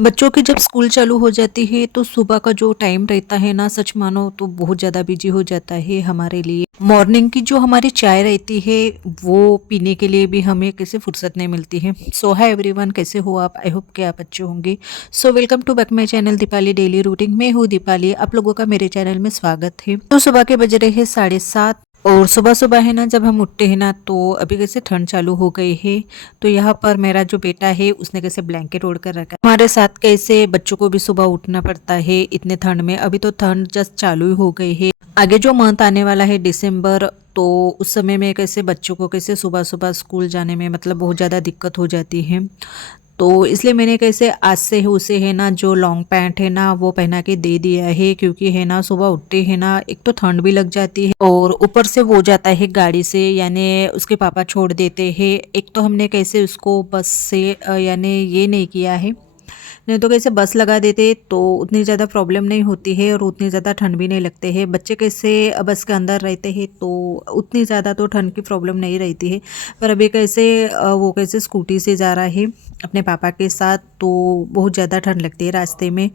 बच्चों की जब स्कूल चालू हो जाती है तो सुबह का जो टाइम रहता है ना, सच मानो तो बहुत ज़्यादा बिजी हो जाता है हमारे लिए। मॉर्निंग की जो हमारी चाय रहती है वो पीने के लिए भी हमें कैसे फुर्सत नहीं मिलती है। सो हाय एवरीवन, कैसे हो आप? आई होप कि आप अच्छे होंगे। So welcome to back my channel Deepali daily routine. मैं हूँ दीपाली, आप लोगों का मेरे चैनल में स्वागत है। तो सुबह के बज रहे हैं 7:30 और सुबह सुबह है ना, जब हम उठते हैं ना तो अभी कैसे ठंड चालू हो गई है। तो यहाँ पर मेरा जो बेटा है उसने कैसे ब्लैंकेट ओढ़ कर रखा है। हमारे साथ कैसे बच्चों को भी सुबह उठना पड़ता है इतने ठंड में। अभी तो ठंड जस्ट चालू ही हो गई है। आगे जो मंथ आने वाला है दिसंबर, तो उस समय में कैसे बच्चों को कैसे सुबह सुबह स्कूल जाने में मतलब बहुत ज़्यादा दिक्कत हो जाती है। तो इसलिए मैंने कैसे आज से है उसे है ना जो लॉन्ग पैंट है ना वो पहना के दे दिया है, क्योंकि है ना सुबह उठते हैं ना, एक तो ठंड भी लग जाती है और ऊपर से वो जाता है गाड़ी से, यानी उसके पापा छोड़ देते हैं। एक तो हमने कैसे उसको बस से यानी ये नहीं किया है, नहीं तो कैसे बस लगा देते तो उतनी ज़्यादा प्रॉब्लम नहीं होती है और उतनी ज़्यादा ठंड भी नहीं लगते हैं। बच्चे कैसे बस के अंदर रहते हैं तो उतनी ज़्यादा तो ठंड की प्रॉब्लम नहीं रहती है। पर अभी कैसे वो कैसे स्कूटी से जा रहा है अपने पापा के साथ, तो बहुत ज़्यादा ठंड लगती है रास्ते में।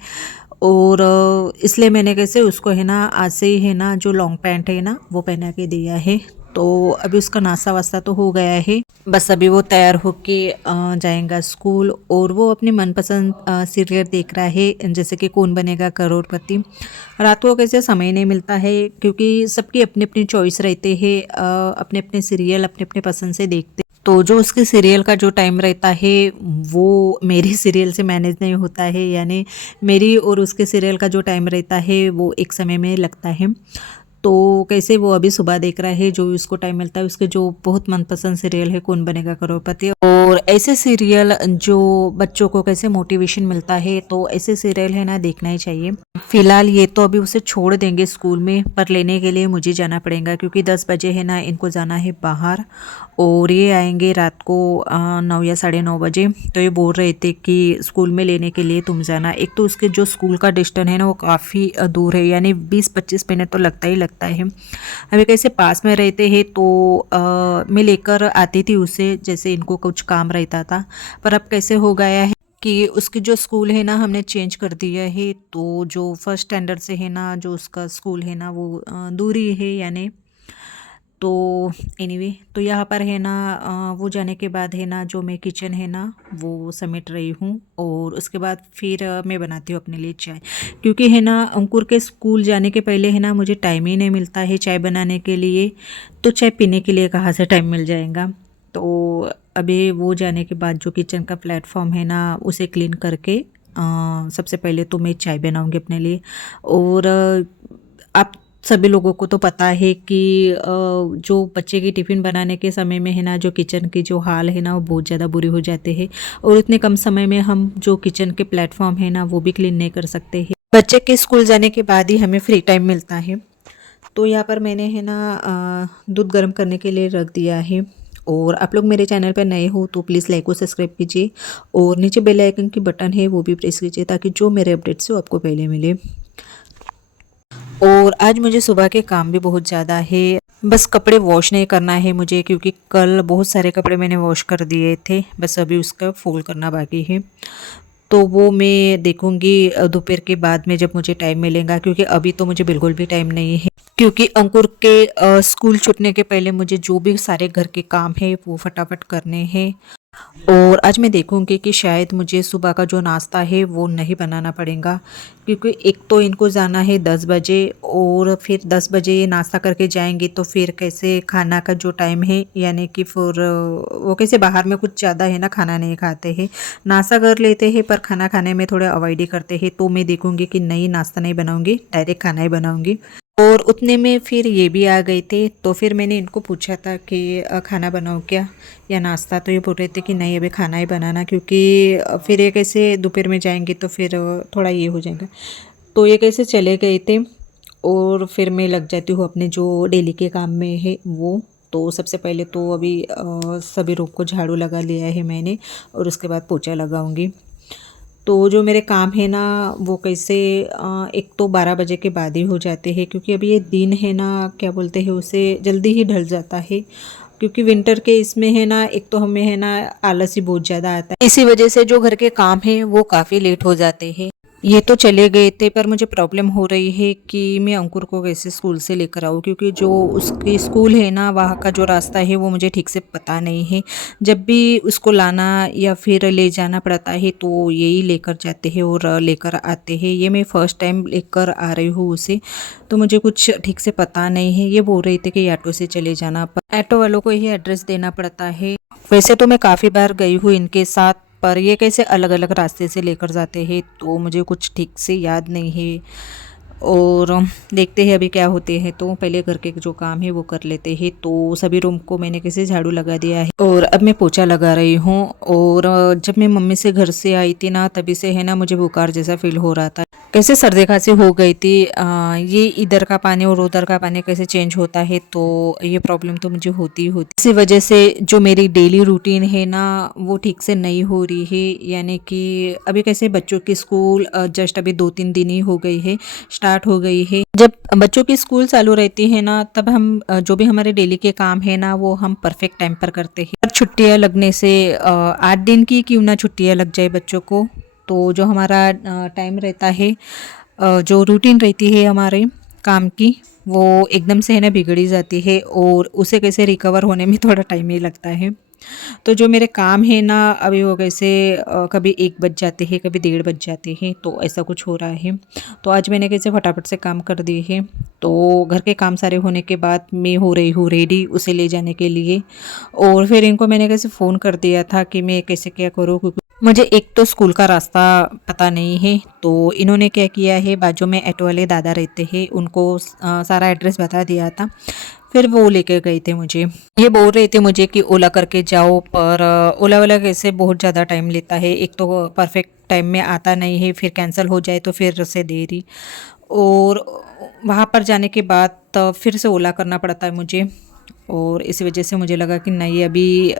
और इसलिए मैंने कैसे उसको है ना आज से ही है ना जो लॉन्ग पैंट है ना वो पहना के दिया है। तो अभी उसका नाश्ता वास्ता तो हो गया है, बस अभी वो तैयार होके जाएगा स्कूल। और वो अपनी मनपसंद सीरियल देख रहा है, जैसे कि कौन बनेगा करोड़पति। रात को कैसे समय नहीं मिलता है, क्योंकि सबकी अपनी अपनी चॉइस रहते हैं, अपने अपने सीरियल अपने अपने पसंद से देखते। तो जो उसके सीरियल का जो टाइम रहता है वो मेरी सीरियल से मैनेज नहीं होता है, यानी मेरी और उसके सीरियल का जो टाइम रहता है वो एक समय में लगता है। तो कैसे वो अभी सुबह देख रहा है, जो उसको टाइम मिलता है उसके जो बहुत मनपसंद सीरियल है कौन बनेगा करोड़पति। और ऐसे सीरियल जो बच्चों को कैसे मोटिवेशन मिलता है, तो ऐसे सीरियल है ना देखना ही चाहिए। फिलहाल ये तो अभी उसे छोड़ देंगे स्कूल में, पर लेने के लिए मुझे जाना पड़ेगा, क्योंकि 10 बजे है ना इनको जाना है बाहर और ये आएंगे रात को 9 या 9:30 बजे। तो ये बोल रहे थे कि स्कूल में लेने के लिए तुम जाना। एक तो उसके जो स्कूल का डिस्टेंस है ना वो काफ़ी दूर है, यानी 20-25 मिनट तो लगता ही लगता है। अभी कैसे पास में रहते हैं तो मैं लेकर आती थी उसे, जैसे इनको कुछ काम रहता था। पर अब कैसे हो गया है कि उसकी जो स्कूल है ना हमने चेंज कर दिया है, तो जो फर्स्ट स्टैंडर्ड से है ना जो उसका स्कूल है ना वो दूरी है यानी। तो एनीवे तो यहाँ पर है ना वो जाने के बाद है ना जो मैं किचन है ना वो समेट रही हूँ, और उसके बाद फिर मैं बनाती हूँ अपने लिए चाय। क्योंकि है ना अंकुर के स्कूल जाने के पहले है ना मुझे टाइम ही नहीं मिलता है चाय बनाने के लिए, तो चाय पीने के लिए कहाँ से टाइम मिल जाएगा। तो अभी वो जाने के बाद जो किचन का प्लेटफॉर्म है ना उसे क्लीन करके सबसे पहले तो मैं चाय बनाऊंगी अपने लिए। और आप सभी लोगों को तो पता है कि जो बच्चे की टिफ़िन बनाने के समय में है ना जो किचन की जो हाल है ना वो बहुत ज़्यादा बुरी हो जाते हैं, और इतने कम समय में हम जो किचन के प्लेटफॉर्म है ना वो भी क्लीन नहीं कर सकते हैं। बच्चे के स्कूल जाने के बाद ही हमें फ्री टाइम मिलता है। तो यहाँ पर मैंने है ना दूध गर्म करने के लिए रख दिया है। और आप लोग मेरे चैनल पर नए हो तो प्लीज़ लाइक और सब्सक्राइब कीजिए, और नीचे बेल आइकन की बटन है वो भी प्रेस कीजिए, ताकि जो मेरे अपडेट्स है वो आपको पहले मिले। और आज मुझे सुबह के काम भी बहुत ज़्यादा है, बस कपड़े वॉश नहीं करना है मुझे, क्योंकि कल बहुत सारे कपड़े मैंने वॉश कर दिए थे, बस अभी उसका फोल्ड करना बाकी है। तो वो मैं देखूंगी दोपहर के बाद में जब मुझे टाइम मिलेगा, क्योंकि अभी तो मुझे बिल्कुल भी टाइम नहीं है। क्योंकि अंकुर के स्कूल छूटने के पहले मुझे जो भी सारे घर के काम है वो फटाफट करने हैं। और आज मैं देखूंगी कि शायद मुझे सुबह का जो नाश्ता है वो नहीं बनाना पड़ेगा, क्योंकि एक तो इनको जाना है 10 बजे, और फिर 10 बजे ये नाश्ता करके जाएंगे तो फिर कैसे खाना का जो टाइम है, यानी कि फिर वो कैसे बाहर में कुछ ज़्यादा है ना खाना नहीं खाते हैं, नाश्ता कर लेते हैं पर खाना खाने में थोड़ा अवॉइड ही करते हैं। तो मैं देखूंगी कि नहीं, नाश्ता नहीं बनाऊंगी, डायरेक्ट खाना ही बनाऊंगी। और उतने में फिर ये भी आ गए थे, तो फिर मैंने इनको पूछा था कि खाना बनाओ क्या या नाश्ता, तो ये बोल रहे थे कि नहीं अभी खाना ही बनाना, क्योंकि फिर ये कैसे दोपहर में जाएंगे तो फिर थोड़ा ये हो जाएगा। तो ये कैसे चले गए थे, और फिर मैं लग जाती हूँ अपने जो डेली के काम में है वो। तो सबसे पहले तो अभी सभी रूम को झाड़ू लगा लिया है मैंने, और उसके बाद पोछा लगाऊंगी। तो जो मेरे काम है ना वो कैसे एक तो 12 बजे के बाद ही हो जाते हैं, क्योंकि अभी ये दिन है ना क्या बोलते हैं उसे जल्दी ही ढल जाता है। क्योंकि विंटर के इसमें है ना, एक तो हमें है ना आलस ही बहुत ज़्यादा आता है, इसी वजह से जो घर के काम है वो काफ़ी लेट हो जाते हैं। ये तो चले गए थे, पर मुझे प्रॉब्लम हो रही है कि मैं अंकुर को कैसे स्कूल से लेकर आऊँ, क्योंकि जो उसकी स्कूल है ना वहाँ का जो रास्ता है वो मुझे ठीक से पता नहीं है। जब भी उसको लाना या फिर ले जाना पड़ता है तो यही लेकर जाते हैं और लेकर आते हैं। ये मैं फ़र्स्ट टाइम लेकर आ रही हूँ उसे, तो मुझे कुछ ठीक से पता नहीं है। ये बोल रहे थे कि ऑटो से चले जाना, पर ऑटो वालों को ही एड्रेस देना पड़ता है। वैसे तो मैं काफ़ी बार गई हूँ इनके साथ, पर ये कैसे अलग अलग रास्ते से लेकर जाते हैं तो मुझे कुछ ठीक से याद नहीं है। और देखते हैं अभी क्या होते हैं। तो पहले घर के जो काम है वो कर लेते हैं। तो सभी रूम को मैंने कैसे झाड़ू लगा दिया है और अब मैं पोछा लगा रही हूँ। और जब मैं मम्मी से घर से आई थी ना, तभी से है ना मुझे बुखार जैसा फील हो रहा था, कैसे सर्दी खांसी हो गई थी। ये इधर का पानी और उधर का पानी कैसे चेंज होता है, तो ये प्रॉब्लम तो मुझे होती ही होती। इसी वजह से जो मेरी डेली रूटीन है ना वो ठीक से नहीं हो रही है। यानी कि अभी कैसे बच्चों की स्कूल जस्ट अभी 2-3 दिन ही हो गई है, स्टार्ट हो गई है। जब बच्चों की स्कूल चालू रहती है ना, तब हम जो भी हमारे डेली के काम है ना वो हम परफेक्ट टाइम पर करते हैं। पर छुट्टियां लगने से 8 दिन की क्यों ना छुट्टियां लग जाए बच्चों को, तो जो हमारा टाइम रहता है, जो रूटीन रहती है हमारे काम की, वो एकदम से है ना बिगड़ ही जाती है और उसे कैसे रिकवर होने में थोड़ा टाइम ही लगता है। तो जो मेरे काम है ना अभी वो कैसे कभी 1 बज जाते हैं, कभी 1:30 बज जाते हैं, तो ऐसा कुछ हो रहा है। तो आज मैंने कैसे फटाफट से काम कर दिए हैं। तो घर के काम सारे होने के बाद मैं हो रही हूँ रेडी उसे ले जाने के लिए। और फिर इनको मैंने कैसे फ़ोन कर दिया था कि मैं कैसे क्या करूँ, क्योंकि मुझे एक तो स्कूल का रास्ता पता नहीं है। तो इन्होंने क्या किया है, बाजू में ऑटो वाले दादा रहते हैं, उनको सारा एड्रेस बता दिया था। फिर वो लेके गए थे मुझे। ये बोल रहे थे मुझे कि ओला करके जाओ, पर ओला वाला कैसे बहुत ज़्यादा टाइम लेता है। एक तो परफेक्ट टाइम में आता नहीं है, फिर कैंसिल हो जाए तो फिर से देरी। और वहाँ पर जाने के बाद फिर से ओला करना पड़ता है मुझे। और इस वजह से मुझे लगा कि नहीं, अभी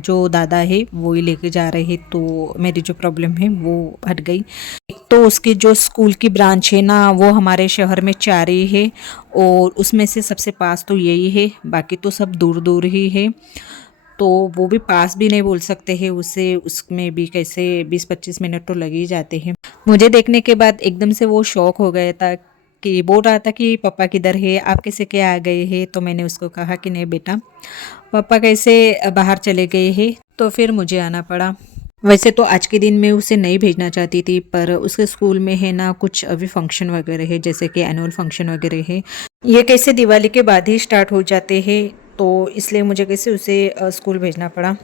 जो दादा है वो ही लेके जा रहे हैं, तो मेरी जो प्रॉब्लम है वो हट गई। एक तो उसकी जो स्कूल की ब्रांच है ना वो हमारे शहर में 4 ही है, और उसमें से सबसे पास तो यही है, बाकी तो सब दूर दूर ही है। तो वो भी पास भी नहीं बोल सकते हैं उसे, उसमें भी कैसे 20-25 मिनट तो लग ही जाते हैं। मुझे देखने के बाद एकदम से वो शौक हो गया था, कि बोल रहा था कि पापा किधर है, आप कैसे क्या आ गए हैं। तो मैंने उसको कहा कि नहीं बेटा, पापा कैसे बाहर चले गए हैं, तो फिर मुझे आना पड़ा। वैसे तो आज के दिन मैं उसे नहीं भेजना चाहती थी, पर उसके स्कूल में है ना कुछ अभी फंक्शन वगैरह है, जैसे कि एनुअल फंक्शन वगैरह है। ये कैसे दिवाली के बाद ही स्टार्ट हो जाते हैं, तो इसलिए मुझे कैसे उसे स्कूल भेजना पड़ा।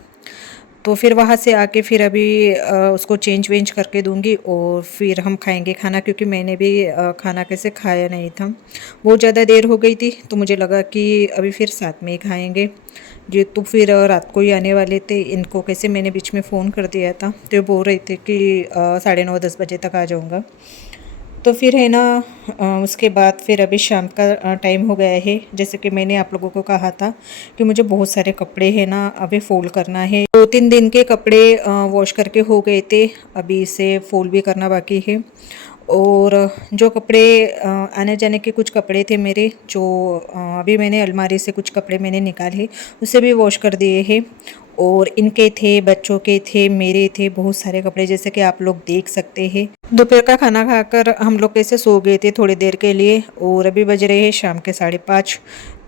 तो फिर वहाँ से आके फिर अभी उसको चेंज वेंज करके दूंगी और फिर हम खाएंगे खाना, क्योंकि मैंने भी खाना कैसे खाया नहीं था, बहुत ज़्यादा देर हो गई थी। तो मुझे लगा कि अभी फिर साथ में ही खाएंगे। ये तो फिर रात को ही आने वाले थे। इनको कैसे मैंने बीच में फ़ोन कर दिया था, तो बोल रहे थे कि 9:30-10 बजे तक आ जाऊँगा। तो फिर है ना उसके बाद फिर अभी शाम का टाइम हो गया है। जैसे कि मैंने आप लोगों को कहा था कि मुझे बहुत सारे कपड़े हैं ना अभी फ़ोल्ड करना है। 2-3 दिन के कपड़े वॉश करके हो गए थे, अभी इसे फ़ोल्ड भी करना बाकी है। और जो कपड़े आने जाने के कुछ कपड़े थे मेरे, जो अभी मैंने अलमारी से कुछ कपड़े मैंने निकाले, उसे भी वॉश कर दिए हैं। और इनके थे, बच्चों के थे, मेरे थे, बहुत सारे कपड़े, जैसे कि आप लोग देख सकते हैं। दोपहर का खाना खाकर हम लोग कैसे सो गए थे थोड़ी देर के लिए, और अभी बज रहे हैं शाम के 5:30।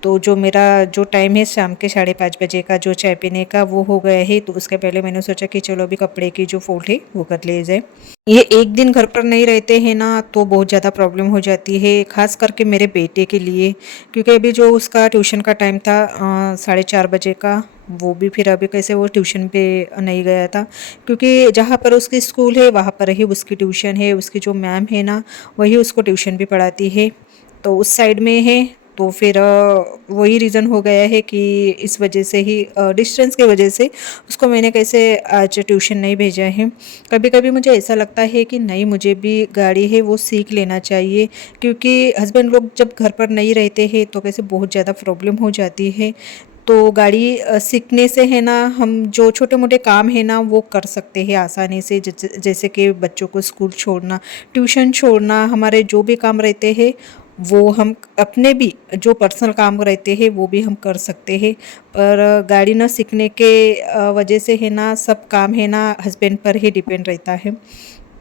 तो जो मेरा जो टाइम है शाम के 5:30 बजे का जो चाय पीने का, वो हो गया है। तो उसके पहले मैंने सोचा कि चलो अभी कपड़े की जो फोल्ड है वो कर लिए जाए। ये एक दिन घर पर नहीं रहते हैं ना तो बहुत ज़्यादा प्रॉब्लम हो जाती है, ख़ास करके मेरे बेटे के लिए, क्योंकि अभी जो उसका ट्यूशन का टाइम था 4:30 बजे का, वो भी फिर अभी कैसे वो ट्यूशन पे नहीं गया था, क्योंकि जहाँ पर उसकी स्कूल है वहाँ पर ही उसकी ट्यूशन है। उसकी जो मैम है ना वही उसको ट्यूशन भी पढ़ाती है, तो उस साइड में है। तो फिर वही रीज़न हो गया है कि इस वजह से ही, डिस्टेंस की वजह से उसको मैंने कैसे आज ट्यूशन नहीं भेजा है। कभी कभी मुझे ऐसा लगता है कि नहीं, मुझे भी गाड़ी है वो सीख लेना चाहिए, क्योंकि हस्बैंड लोग जब घर पर नहीं रहते हैं तो कैसे बहुत ज़्यादा प्रॉब्लम हो जाती है। तो गाड़ी सीखने से है ना हम जो छोटे मोटे काम है ना वो कर सकते हैं आसानी से, जैसे कि बच्चों को स्कूल छोड़ना, ट्यूशन छोड़ना, हमारे जो भी काम रहते हैं वो हम अपने भी जो पर्सनल काम रहते हैं वो भी हम कर सकते हैं, पर गाड़ी न सीखने के वजह से है ना सब काम है ना हस्बैंड पर ही डिपेंड रहता है।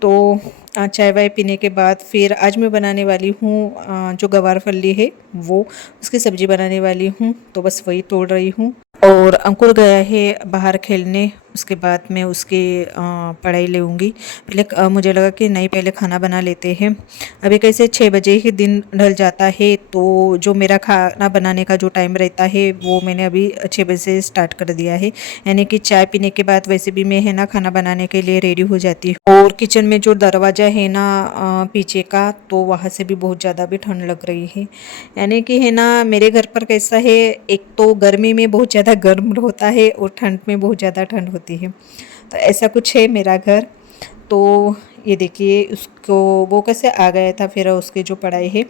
तो चाय वाय पीने के बाद फिर आज मैं बनाने वाली हूँ जो गवार फली है वो, उसकी सब्ज़ी बनाने वाली हूँ, तो बस वही तोड़ रही हूँ। और अंकुर गया है बाहर खेलने, उसके बाद मैं उसकी पढ़ाई लेऊँगी। पहले मुझे लगा कि नहीं पहले खाना बना लेते हैं। अभी कैसे 6 बजे ही दिन ढल जाता है, तो जो मेरा खाना बनाने का जो टाइम रहता है वो मैंने अभी 6 बजे से स्टार्ट कर दिया है। यानी कि चाय पीने के बाद वैसे भी मैं है ना खाना बनाने के लिए रेडी हो जाती हूँ। और किचन में जो दरवाज़ा है ना पीछे का, तो वहाँ से भी बहुत ज़्यादा भी ठंड लग रही है। यानी कि है ना मेरे घर पर कैसा है, एक तो गर्मी में बहुत ज़्यादा गर्म होता है और ठंड में बहुत ज़्यादा ठंड होती है, तो ऐसा कुछ है मेरा घर। तो ये देखिए उसको वो कैसे आ गया था, फिर उसकी जो पढ़ाई है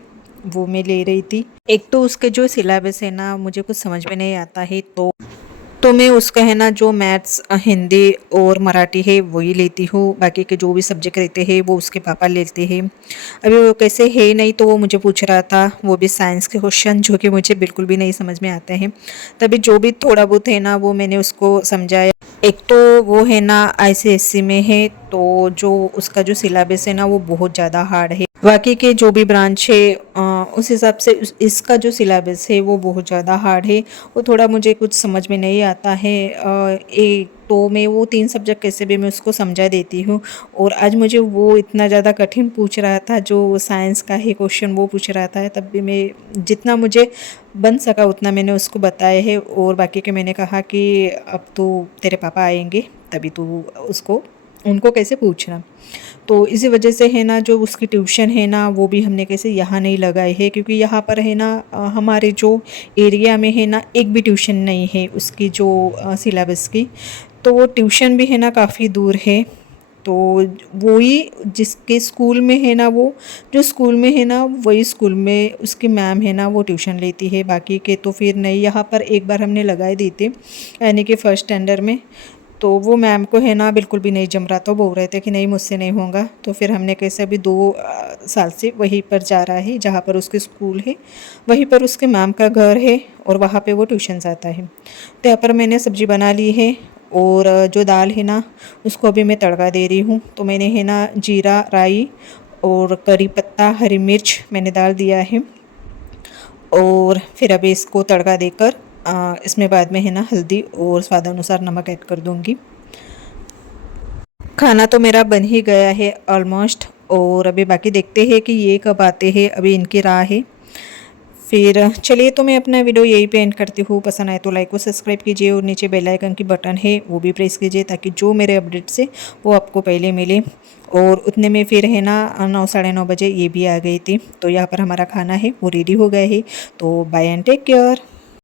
वो मैं ले रही थी। एक तो उसके जो सिलेबस है ना मुझे कुछ समझ में नहीं आता है, तो मैं उसका है ना जो मैथ्स हिंदी और मराठी है वही लेती हूँ, बाकी के जो भी सब्जेक्ट रहते हैं वो उसके पापा लेते हैं। अभी वो कैसे है नहीं, तो वो मुझे पूछ रहा था, वो भी साइंस के क्वेश्चन जो कि मुझे बिल्कुल भी नहीं समझ में आते हैं। तभी जो भी थोड़ा बहुत है ना वो मैंने उसको समझाया। एक तो वो है ना आईसीएससी में है, तो जो उसका जो सिलेबस है ना वो बहुत ज़्यादा हार्ड है। बाकी के जो भी ब्रांच है उस हिसाब से इसका जो सिलेबस है वो बहुत ज़्यादा हार्ड है। वो थोड़ा मुझे कुछ समझ में नहीं आता है। एक तो मैं वो 3 सब्जेक्ट कैसे भी मैं उसको समझा देती हूँ, और आज मुझे वो इतना ज़्यादा कठिन पूछ रहा था, जो साइंस का ही क्वेश्चन वो पूछ रहा था, तब भी मैं जितना मुझे बन सका उतना मैंने उसको बताया है। और बाकी के मैंने कहा कि अब तो तेरे पापा आएंगे तभी तू उसको उनको कैसे पूछना। तो इसी वजह से है ना जो उसकी ट्यूशन है ना वो भी हमने कैसे यहाँ नहीं लगाई है, क्योंकि यहाँ पर है ना हमारे जो एरिया में है ना एक भी ट्यूशन नहीं है उसकी जो सिलेबस की। तो वो ट्यूशन भी है ना काफ़ी दूर है। तो वही जिसके स्कूल में है ना, वो जो स्कूल में है ना वही स्कूल में उसकी मैम है ना वो ट्यूशन लेती है, बाकी के तो फिर नहीं। यहाँ पर एक बार हमने लगाए दी थी यानी कि फर्स्ट स्टैंडर्ड में, तो वो मैम को है ना बिल्कुल भी नहीं जम रहा था, बोल रहे थे कि नहीं मुझसे नहीं होगा। तो फिर हमने कैसे अभी 2 साल से वहीं पर जा रहा है जहाँ पर उसके स्कूल है, वहीं पर उसके मैम का घर है और वहाँ पे वो ट्यूशन जाता है। तो यहाँ पर मैंने सब्ज़ी बना ली है, और जो दाल है ना उसको अभी मैं तड़का दे रही हूँ। तो मैंने है ना जीरा, राई और करी पत्ता, हरी मिर्च मैंने डाल दिया है, और फिर अभी इसको तड़का देकर इसमें बाद में है ना हल्दी और स्वाद अनुसार नमक ऐड कर दूँगी। खाना तो मेरा बन ही गया है ऑलमोस्ट, और अभी बाकी देखते हैं कि ये कब आते हैं, अभी इनकी राह है। फिर चलिए, तो मैं अपना वीडियो यहीं पे एंड करती हूँ। पसंद आए तो लाइक और सब्सक्राइब कीजिए, और नीचे बेल आइकन की बटन है वो भी प्रेस कीजिए, ताकि जो मेरे अपडेट्स है वो आपको पहले मिले। और उतने में फिर है ना 9 साढ़े 9 बजे ये भी आ गई थी। तो यहाँ पर हमारा खाना है वो रेडी हो गया है। तो बाय एंड टेक केयर।